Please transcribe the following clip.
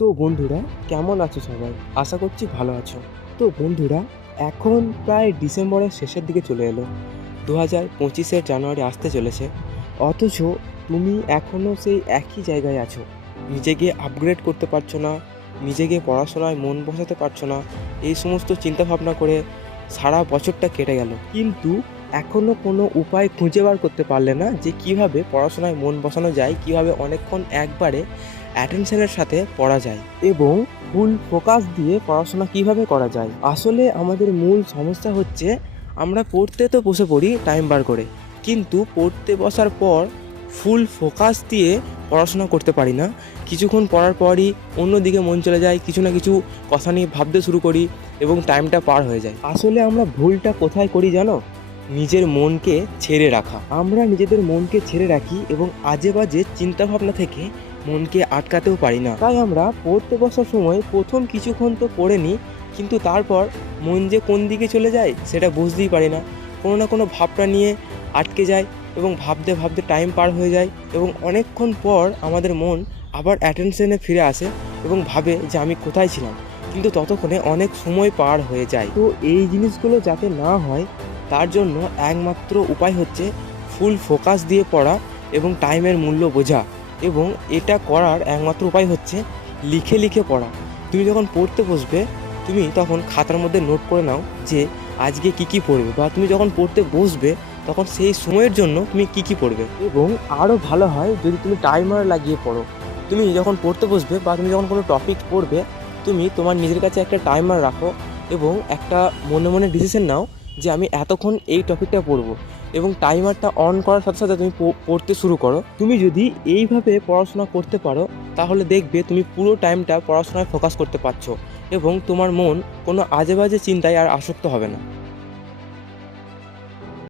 তো বন্ধুরা, কেমন আছো সবাই? আশা করছি ভালো আছো। তো বন্ধুরা, এখন প্রায় ডিসেম্বরের শেষের দিকে চলে এলো। দু হাজার পঁচিশের জানুয়ারি আসতে চলেছে। অথচ তুমি এখনও সেই একই জায়গায় আছো। নিজেকে আপগ্রেড করতে পারছ না, নিজেকে পড়াশোনায় মন বসাতে পারছ না, এই সমস্ত চিন্তাভাবনা করে সারা বছরটা কেটে গেল। কিন্তু এখনও কোনো উপায় খুঁজে বার করতে পারলে না যে কীভাবে পড়াশোনায় মন বসানো যায়, কীভাবে অনেকক্ষণ একবারে অ্যাটেনশনের সাথে পড়া যায় এবং ফুল ফোকাস দিয়ে পড়াশোনা কীভাবে করা যায়। আসলে আমাদের মূল সমস্যা হচ্ছে আমরা পড়তে তো বসে পড়ি টাইম বার করে, কিন্তু পড়তে বসার পর ফুল ফোকাস দিয়ে পড়াশোনা করতে পারি না। কিছুক্ষণ পড়ার পরই অন্যদিকে মন চলে যায়, কিছু না কিছু কথা নিয়ে ভাবতে শুরু করি এবং টাইমটা পার হয়ে যায়। আসলে আমরা ভুলটা কোথায় করি জানো? নিজের মনকে ছেড়ে রাখা। আমরা নিজেদের মনকে ছেড়ে রাখি এবং আজে বাজে চিন্তাভাবনা থেকে মনকে আটকাতেও পারি না। তাই আমরা পড়তে বসার সময় প্রথম কিছুক্ষণ তো পড়ে নিই কিন্তু তারপর মন যে কোন দিকে চলে যায় সেটা বুঝতেই পারি না। কোনো না কোনো ভাবটা নিয়ে আটকে যায় এবং ভাবতে ভাবতে টাইম পার হয়ে যায় এবং অনেকক্ষণ পর আমাদের মন আবার অ্যাটেনশনে ফিরে আসে এবং ভাবে যে আমি কোথায় ছিলাম, কিন্তু ততক্ষণে অনেক সময় পার হয়ে যায়। তো এই জিনিসগুলো যাতে না হয় তার জন্য একমাত্র উপায় হচ্ছে ফুল ফোকাস দিয়ে পড়া এবং টাইমের মূল্য বোঝা। এবং এটা করার একমাত্র উপায় হচ্ছে লিখে লিখে পড়া। তুমি যখন পড়তে বসবে, তুমি তখন খাতার মধ্যে নোট করে নাও যে আজকে কি কি পড়বে বা তুমি যখন পড়তে বসবে, তখন সেই সময়ের জন্য তুমি কি কি পড়বে। এবং আরও ভালো হয় যদি তুমি টাইমার লাগিয়ে পড়ো। তুমি যখন পড়তে বসবে বা তুমি যখন কোনো টপিক পড়বে, তুমি তোমার নিজের কাছে একটা টাইমার রাখো এবং একটা মনে মনে ডিসিশন নাও যে আমি এতক্ষণ এই টপিকটা পড়ব এবং টাইমারটা অন করার সাথে সাথে তুমি পড়তে শুরু করো। তুমি যদি এইভাবে পড়াশোনা করতে পারো, তাহলে দেখবে তুমি পুরো টাইমটা পড়াশোনায় ফোকাস করতে পারছ এবং তোমার মন কোনো আজে বাজে চিন্তায় আর আসক্ত হবে না।